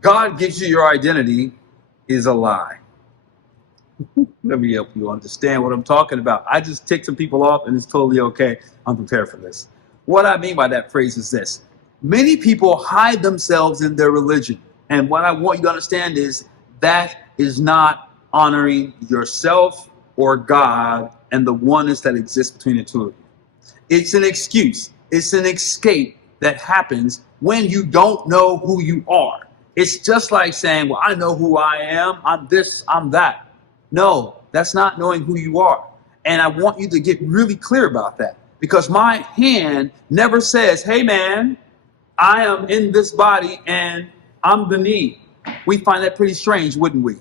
God gives you your identity is a lie. Let me help you understand what I'm talking about. I just ticked some people off and it's totally okay. I'm prepared for this. What I mean by that phrase is this. Many people hide themselves in their religion. And what I want you to understand is that is not honoring yourself or God and the oneness that exists between the two of you. It's an excuse. It's an escape that happens when you don't know who you are. It's just like saying, well, I know who I am. I'm this, I'm that. No, that's not knowing who you are. And I want you to get really clear about that because my hand never says, hey, man, I am in this body and I'm the knee. We find that pretty strange, wouldn't we?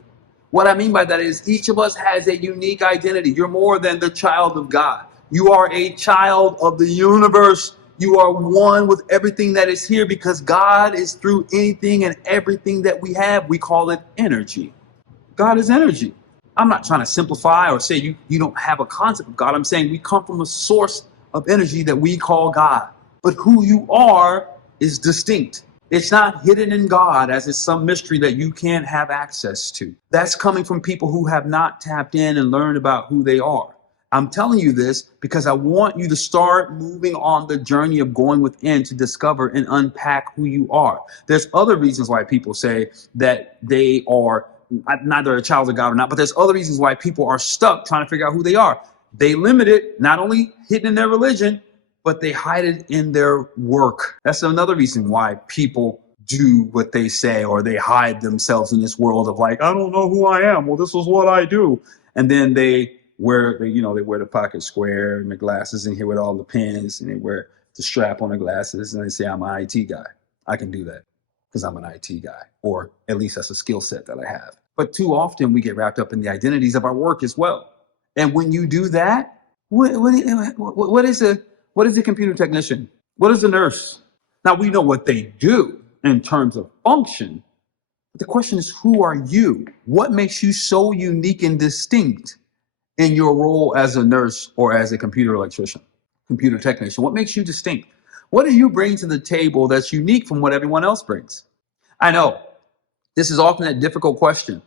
What I mean by that is each of us has a unique identity. You're more than the child of God. You are a child of the universe. You are one with everything that is here because God is through anything and everything that we have. We call it energy. God is energy. I'm not trying to simplify or say you don't have a concept of God. I'm saying we come from a source of energy that we call God. But who you are is distinct. It's not hidden in God as it's some mystery that you can't have access to. That's coming from people who have not tapped in and learned about who they are. I'm telling you this because I want you to start moving on the journey of going within to discover and unpack who you are. There's other reasons why people say that they are neither a child of God or not, but there's other reasons why people are stuck trying to figure out who they are. They limit it, not only hidden in their religion, but they hide it in their work. That's another reason why people do what they say, or they hide themselves in this world of like, I don't know who I am. Well, this is what I do. And then they wear, they wear the pocket square and the glasses in here with all the pins, and they wear the strap on the glasses, and they say, I'm an IT guy. I can do that because I'm an IT guy, or at least that's a skill set that I have. But too often we get wrapped up in the identities of our work as well. And when you do that, what is a computer technician? What is a nurse? Now we know what they do in terms of function. But the question is, who are you? What makes you so unique and distinct in your role as a nurse or as a computer electrician, computer technician? What makes you distinct? What do you bring to the table that's unique from what everyone else brings? I know this is often a difficult question,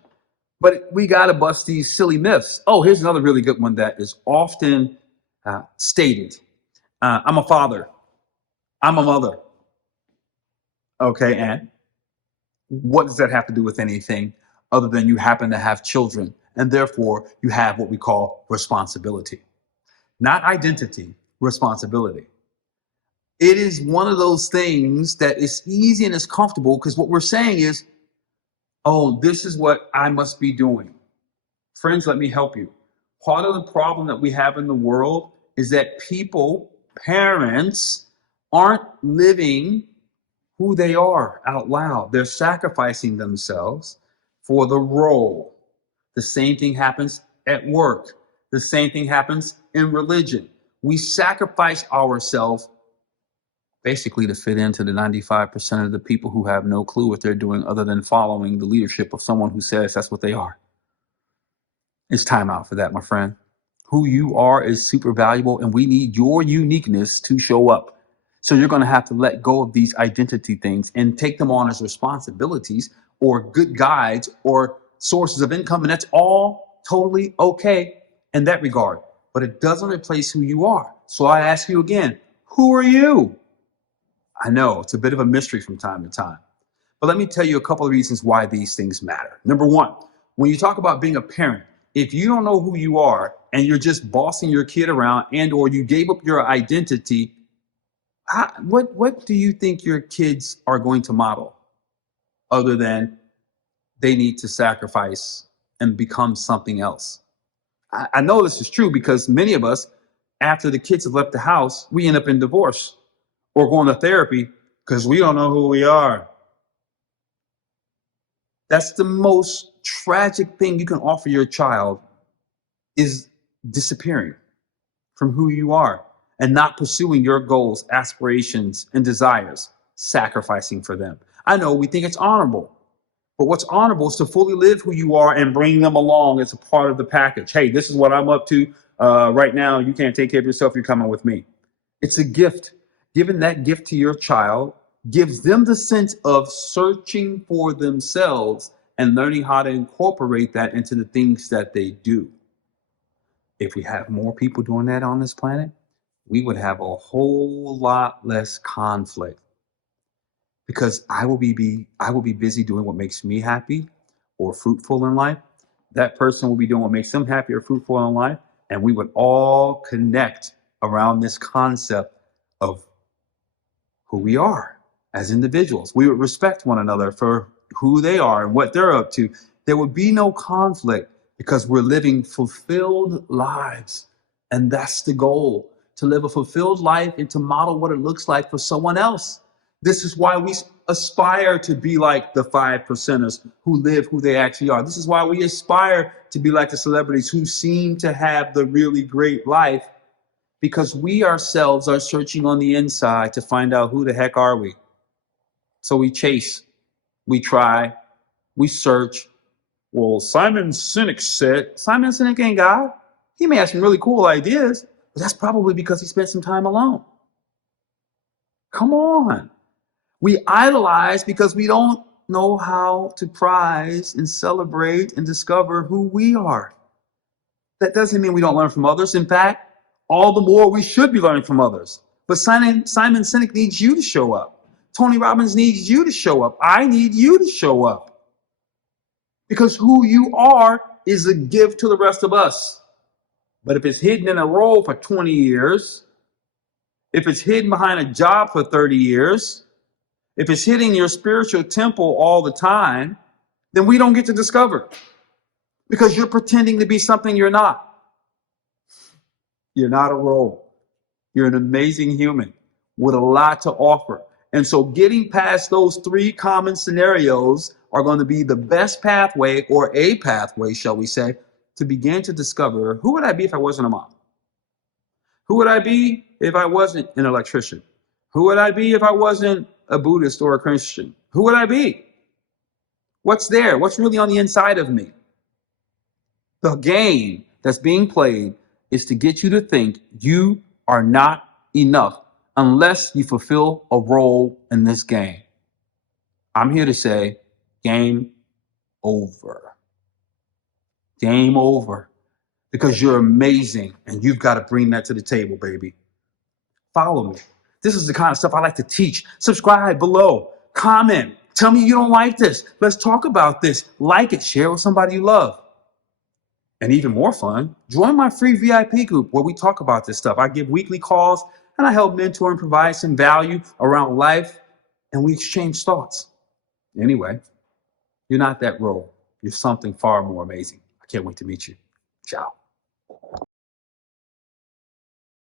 but we got to bust these silly myths. Oh, here's another really good one that is often stated. I'm a father. I'm a mother. Okay, and what does that have to do with anything other than you happen to have children, and therefore you have what we call responsibility? Not identity, responsibility. It is one of those things that is easy and is comfortable because what we're saying is, oh, this is what I must be doing. Friends, let me help you. Part of the problem that we have in the world is that people, parents, aren't living who they are out loud. They're sacrificing themselves for the role. The same thing happens at work. The same thing happens in religion. We sacrifice ourselves basically to fit into the 95% of the people who have no clue what they're doing other than following the leadership of someone who says that's what they are. It's time out for that, my friend. Who you are is super valuable, and we need your uniqueness to show up. So you're going to have to let go of these identity things and take them on as responsibilities or good guides or sources of income. And that's all totally okay in that regard. But it doesn't replace who you are. So I ask you again, who are you? I know it's a bit of a mystery from time to time. But let me tell you a couple of reasons why these things matter. Number one, when you talk about being a parent, if you don't know who you are and you're just bossing your kid around and or you gave up your identity, what do you think your kids are going to model other than they need to sacrifice and become something else? I know this is true because many of us, after the kids have left the house, we end up in divorce or going to therapy because we don't know who we are. That's the most tragic thing you can offer your child, is disappearing from who you are and not pursuing your goals, aspirations, and desires, sacrificing for them. I know we think it's honorable, but what's honorable is to fully live who you are and bring them along as a part of the package. Hey, this is what I'm up to right now. You can't take care of yourself. You're coming with me. It's a gift. Giving that gift to your child gives them the sense of searching for themselves and learning how to incorporate that into the things that they do. If we have more people doing that on this planet, we would have a whole lot less conflict, because I will be busy doing what makes me happy or fruitful in life. That person will be doing what makes them happy or fruitful in life, and we would all connect around this concept of who we are as individuals. We would respect one another for who they are and what they're up to. There would be no conflict because we're living fulfilled lives. And that's the goal, to live a fulfilled life and to model what it looks like for someone else. This is why we aspire to be like the 5%ers who live who they actually are. This is why we aspire to be like the celebrities who seem to have the really great life, because we ourselves are searching on the inside to find out who the heck are we. So we chase, we try, we search. Well, Simon Sinek said, Simon Sinek ain't God. He may have some really cool ideas, but that's probably because he spent some time alone. Come on. We idolize because we don't know how to prize and celebrate and discover who we are. That doesn't mean we don't learn from others. In fact, all the more we should be learning from others. But Simon Sinek needs you to show up. Tony Robbins needs you to show up. I need you to show up. Because who you are is a gift to the rest of us. But if it's hidden in a role for 20 years, if it's hidden behind a job for 30 years, if it's hitting your spiritual temple all the time, then we don't get to discover, because you're pretending to be something you're not. You're not a role. You're an amazing human with a lot to offer. And so getting past those three common scenarios are going to be the best pathway, or a pathway, shall we say, to begin to discover, who would I be if I wasn't a mom? Who would I be if I wasn't an electrician? Who would I be if I wasn't a Buddhist or a Christian? Who would I be? What's there? What's really on the inside of me? The game that's being played is to get you to think you are not enough unless you fulfill a role in this game. I'm here to say, game over. Game over. Because you're amazing and you've got to bring that to the table, baby. Follow me. This is the kind of stuff I like to teach. Subscribe below. Comment. Tell me you don't like this. Let's talk about this. Like it. Share with somebody you love. And even more fun, join my free VIP group where we talk about this stuff. I give weekly calls and I help mentor and provide some value around life, and we exchange thoughts. Anyway, you're not that role. You're something far more amazing. I can't wait to meet you. Ciao.